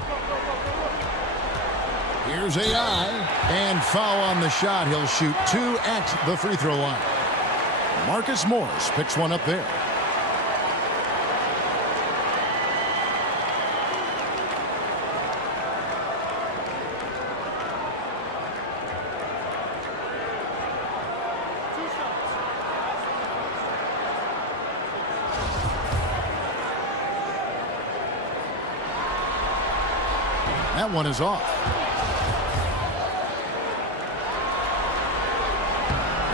Here's AI. And foul on the shot. He'll shoot 2 at the free throw line. Marcus Morris picks one up there. That one is off.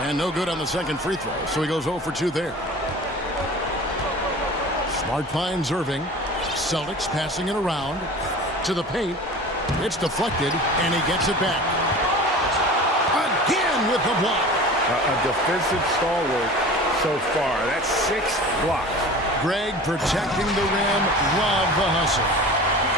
And no good on the second free throw, so he goes 0 for 2 there. Smart finds Irving. Celtics passing it around to the paint. It's deflected, and he gets it back. Again with the block. A defensive stalwart so far. That's 6 blocks. Greg protecting the rim. Love the hustle.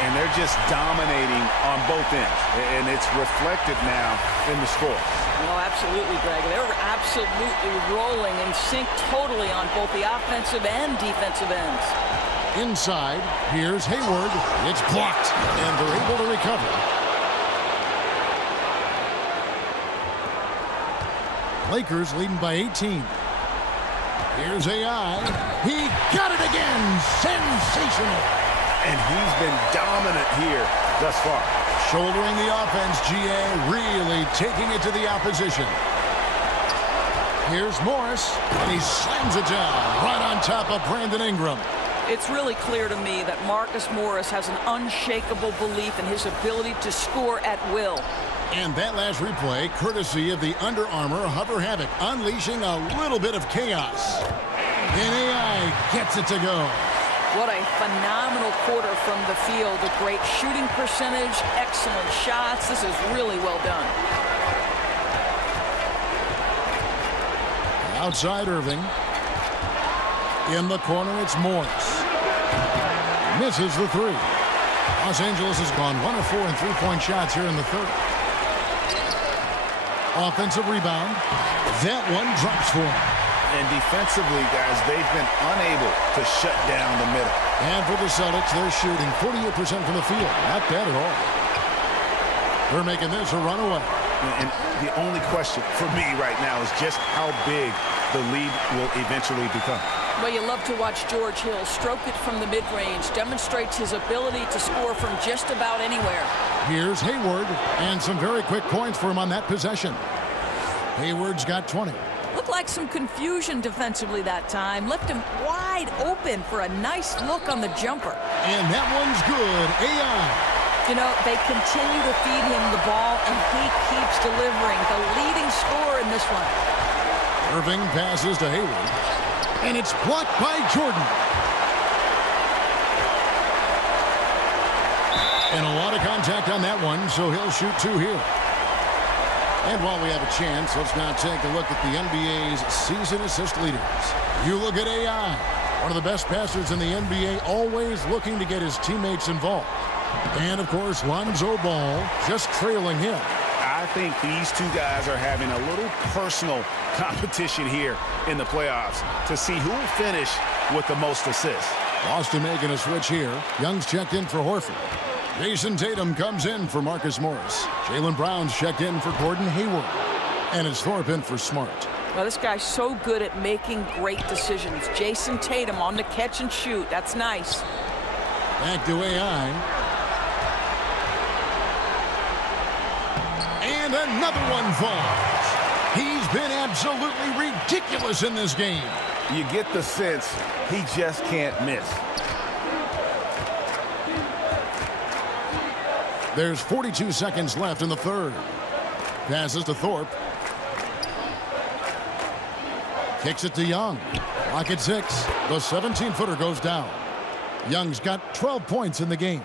And they're just dominating on both ends. And it's reflected now in the score. No, absolutely, Greg. They're absolutely rolling in sync totally on both the offensive and defensive ends. Inside, here's Hayward. It's blocked, and they're able to recover. Lakers leading by 18. Here's AI. He got it again. Sensational. And he's been dominant here thus far. Shouldering the offense, GA really taking it to the opposition. Here's Morris, and he slams it down right on top of Brandon Ingram. It's really clear to me that Marcus Morris has an unshakable belief in his ability to score at will. And that last replay, courtesy of the Under Armour Hover Havoc, unleashing a little bit of chaos. And AI gets it to go. What a phenomenal quarter from the field. A great shooting percentage, excellent shots. This is really well done. Outside Irving. In the corner, it's Morris. Misses the three. Los Angeles has gone 1 of 4 in three-point shots here in the third. Offensive rebound. That one drops for him. And defensively, guys, they've been unable to shut down the middle. And for the Celtics, they're shooting 48% from the field. Not bad at all. They're making this a runaway. And the only question for me right now is just how big the lead will eventually become. Well, you love to watch George Hill stroke it from the mid-range, demonstrates his ability to score from just about anywhere. Here's Hayward, and some very quick points for him on that possession. Hayward's got 20. Looked like some confusion defensively that time. Left him wide open for a nice look on the jumper. And that one's good. AI. You know, they continue to feed him the ball, and he keeps delivering. The leading scorer in this one. Irving passes to Hayward. And it's blocked by Jordan. And a lot of contact on that one, so he'll shoot 2 here. And while we have a chance, let's now take a look at the NBA's season assist leaders. You look at AI, one of the best passers in the NBA, always looking to get his teammates involved. And, of course, Lonzo Ball just trailing him. I think these two guys are having a little personal competition here in the playoffs to see who will finish with the most assists. Boston making a switch here. Young's checked in for Horford. Jason Tatum comes in for Marcus Morris. Jaylen Brown's checked in for Gordon Hayward. And it's Thorpe in for Smart. Well, this guy's so good at making great decisions. Jason Tatum on the catch and shoot. That's nice. Back to AI. And another one falls. He's been absolutely ridiculous in this game. You get the sense he just can't miss. There's 42 seconds left in the third. Passes to Thorpe. Kicks it to Young. Clock at 6. The 17-footer goes down. Young's got 12 points in the game.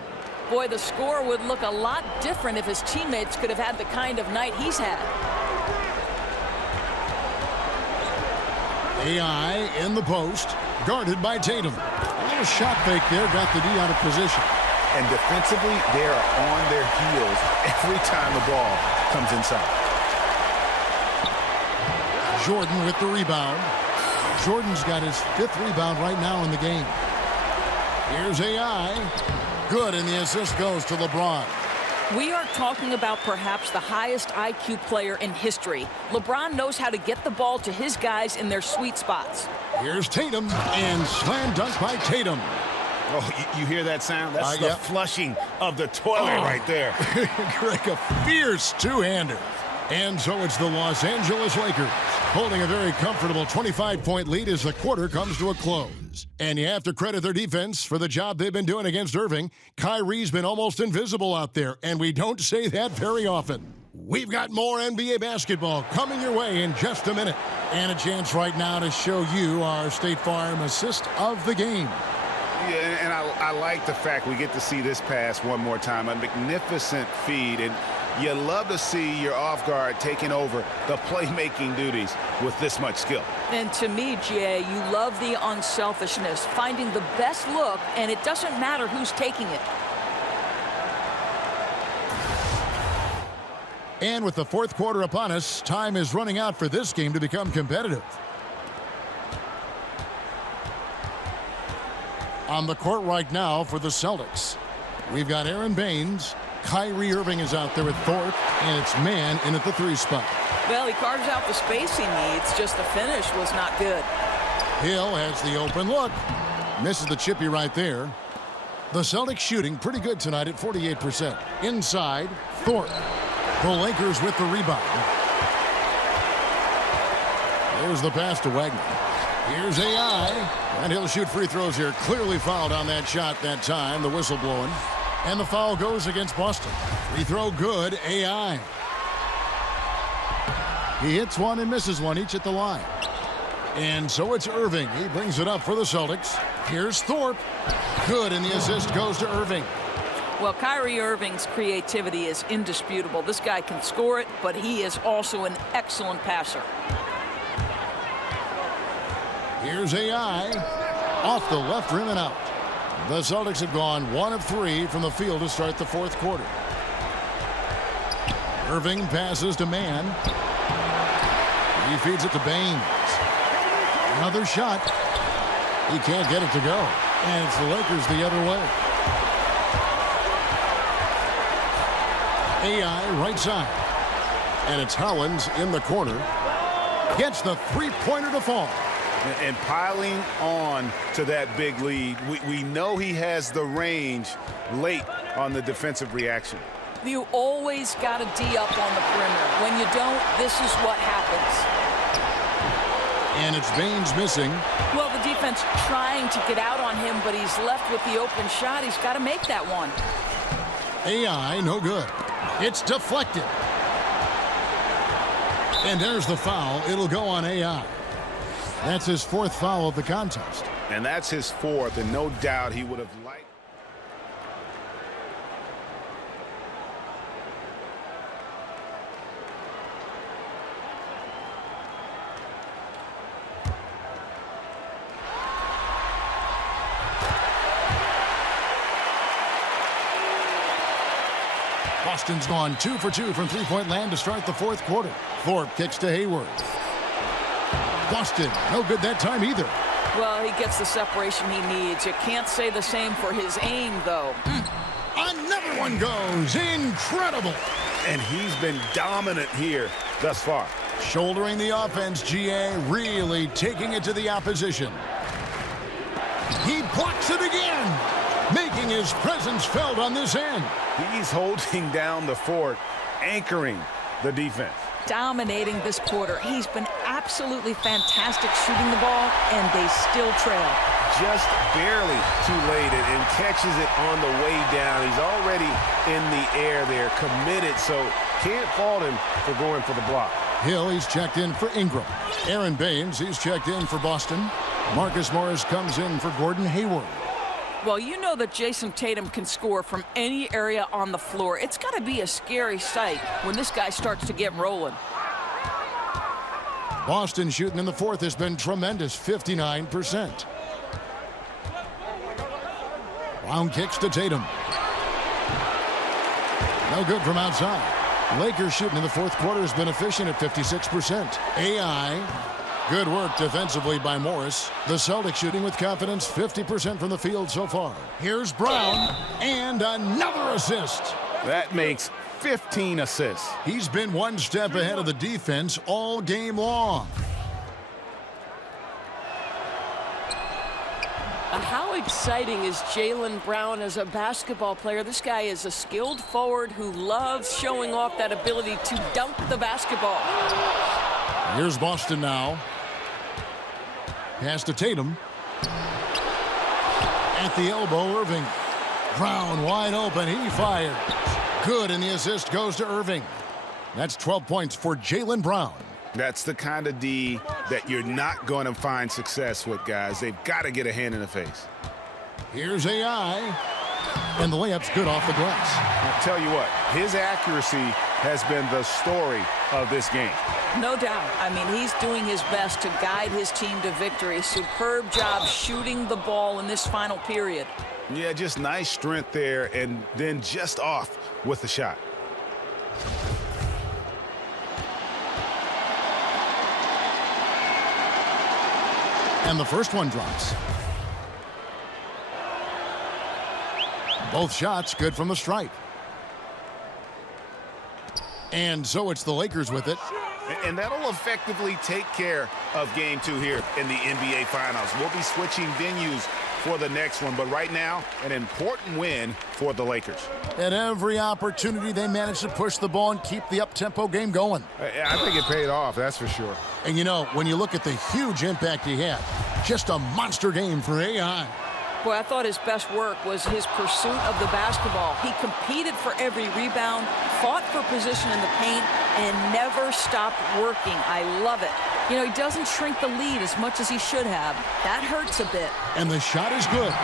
Boy, the score would look a lot different if his teammates could have had the kind of night he's had. AI in the post, guarded by Tatum. A little shot fake there, got the D out of position. And defensively, they are on their heels every time the ball comes inside. Jordan with the rebound. Jordan's got his 5th rebound right now in the game. Here's AI. Good, and the assist goes to LeBron. We are talking about perhaps the highest IQ player in history. LeBron knows how to get the ball to his guys in their sweet spots. Here's Tatum, and slam dunk by Tatum. Oh, you hear that sound? That's the flushing of the toilet right there. Greg, a fierce two-hander. And so it's the Los Angeles Lakers holding a very comfortable 25-point lead as the quarter comes to a close. And you have to credit their defense for the job they've been doing against Irving. Kyrie's been almost invisible out there, and we don't say that very often. We've got more NBA basketball coming your way in just a minute. And a chance right now to show you our State Farm assist of the game. Yeah, and I like the fact we get to see this pass one more time. A magnificent feed, and you love to see your off guard taking over the playmaking duties with this much skill. And to me, Jay, you love the unselfishness, finding the best look, and it doesn't matter who's taking it. And with the fourth quarter upon us, time is running out for this game to become competitive. On the court right now for the Celtics, we've got Aaron Baines. Kyrie Irving is out there with Thorpe, and it's man in at the 3 spot. Well, he carves out the space he needs, just the finish was not good. Hill has the open look. Misses the chippy right there. The Celtics shooting pretty good tonight at 48%. Inside, Thorpe. The Lakers with the rebound. There's the pass to Wagner. Here's AI. And he'll shoot free throws here. Clearly fouled on that shot that time. The whistle blowing. And the foul goes against Boston. Free throw good. AI. He hits one and misses one, each at the line. And so it's Irving. He brings it up for the Celtics. Here's Thorpe. Good, and the assist goes to Irving. Well, Kyrie Irving's creativity is indisputable. This guy can score it, but he is also an excellent passer. Here's AI. Off the left rim and out. The Celtics have gone 1 of 3 from the field to start the fourth quarter. Irving passes to Mann. He feeds it to Baines. Another shot. He can't get it to go. And it's the Lakers the other way. AI right side. And it's Howlands in the corner. Gets the three-pointer to fall. And piling on to that big lead, we know he has the range late on the defensive reaction. You always got to D up on the perimeter. When you don't, this is what happens. And it's Baines missing. Well, the defense trying to get out on him, but he's left with the open shot. He's got to make that one. AI, no good. It's deflected. And there's the foul. It'll go on AI. That's his 4th foul of the contest. And that's his 4th, and no doubt he would have liked. Boston's gone 2 for 2 from three-point land to start the fourth quarter. Thorpe kicks to Hayward. Boston, no good that time either. Well, he gets the separation he needs. You can't say the same for his aim, though. Another one goes. Incredible. And he's been dominant here thus far. Shouldering the offense, GA, really taking it to the opposition. He blocks it again, making his presence felt on this end. He's holding down the fort, anchoring the defense. Dominating this quarter. He's been absolutely fantastic shooting the ball, and they still trail. just barely too late and catches it on the way down. He's already in the air there, committed, so can't fault him for going for the block. Hill, he's checked in for Ingram. Aaron Baines, he's checked in for Boston. Marcus Morris comes in for Gordon Hayward. Well, you know that Jason Tatum can score from any area on the floor. It's got to be a scary sight when this guy starts to get rolling. Boston shooting in the fourth has been tremendous, 59%. Brown kicks to Tatum. No good from outside. Lakers shooting in the fourth quarter has been efficient at 56%. AI, good work defensively by Morris. The Celtics shooting with confidence, 50% from the field so far. Here's Brown, and another assist. That makes 15 assists. He's been one step ahead of the defense all game long. How exciting is Jaylen Brown as a basketball player? This guy is a skilled forward who loves showing off that ability to dunk the basketball. Here's Boston now. Pass to Tatum. At the elbow, Irving. Brown wide open. He fired. Good, and the assist goes to Irving. That's 12 points for Jaylen Brown. That's the kind of D that you're not going to find success with, guys. They've got to get a hand in the face. Here's AI. And the layup's good off the glass. I'll tell you what, his accuracy has been the story of this game. No doubt. I mean, he's doing his best to guide his team to victory. Superb job shooting the ball in this final period. Yeah, just nice strength there, and then just off with the shot. And the first one drops. Both shots good from the stripe. And so it's the Lakers with it. And that'll effectively take care of game two here in the NBA Finals. We'll be switching venues for the next one, but right now, an important win for the Lakers. At every opportunity, they managed to push the ball and keep the up-tempo game going. I think it paid off, that's for sure. And you know, when you look at the huge impact he had, just a monster game for AI. Boy, I thought his best work was his pursuit of the basketball. He competed for every rebound, fought for position in the paint, and never stopped working. I love it. You know, he doesn't shrink the lead as much as he should have. That hurts a bit. And the shot is good.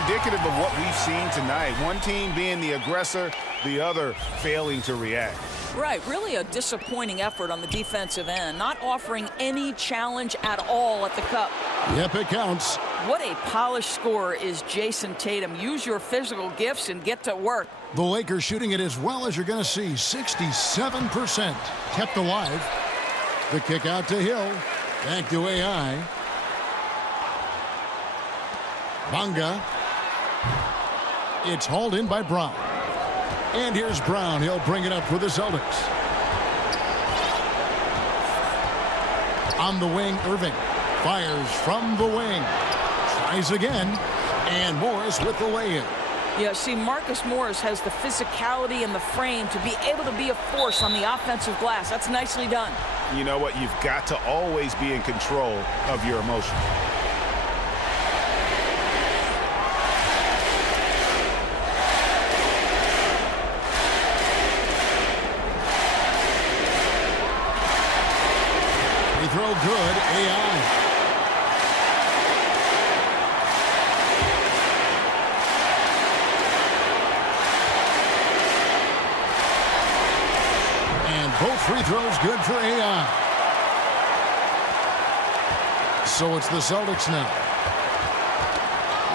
Indicative of what we've seen tonight. One team being the aggressor, the other failing to react. Right, really a disappointing effort on the defensive end, not offering any challenge at all at the cup. Yep, it counts. What a polished scorer is Jason Tatum. Use your physical gifts and get to work. The Lakers shooting it as well as you're going to see, 67%. Kept alive. The kick out to Hill. Back to AI. Bonga. It's hauled in by Brown. And here's Brown. He'll bring it up for the Celtics. On the wing, Irving. Fires from the wing. Tries again. And Morris with the lay-in. Yeah, see, Marcus Morris has the physicality and the frame to be able to be a force on the offensive glass. That's nicely done. You know what? You've got to always be in control of your emotions. They throw good. AI. Both free throws good for AI. So it's the Celtics now.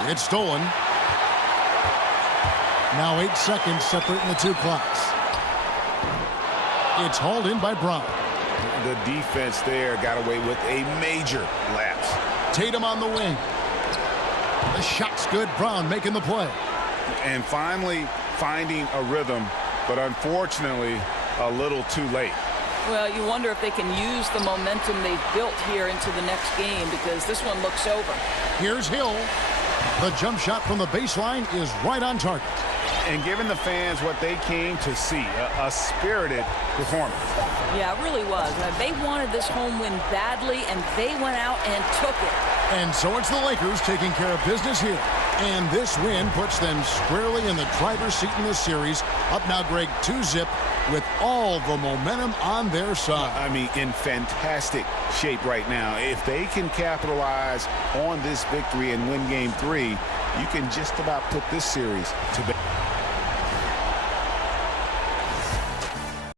It's stolen. Now 8 seconds separating the two clocks. It's hauled in by Brown. The defense there got away with a major lapse. Tatum on the wing. The shot's good. Brown making the play. And finally finding a rhythm, but unfortunately a little too late. Well, you wonder if they can use the momentum they've built here into the next game, because this one looks over. Here's Hill. The jump shot from the baseline is right on target. And giving the fans what they came to see, a spirited performance. Yeah, it really was. They wanted this home win badly, and they went out and took it. And so it's the Lakers taking care of business here. And this win puts them squarely in the driver's seat in this series. Up now, Greg, 2-zip with all the momentum on their side. I mean, in fantastic shape right now. If they can capitalize on this victory and win Game 3, you can just about put this series to bed.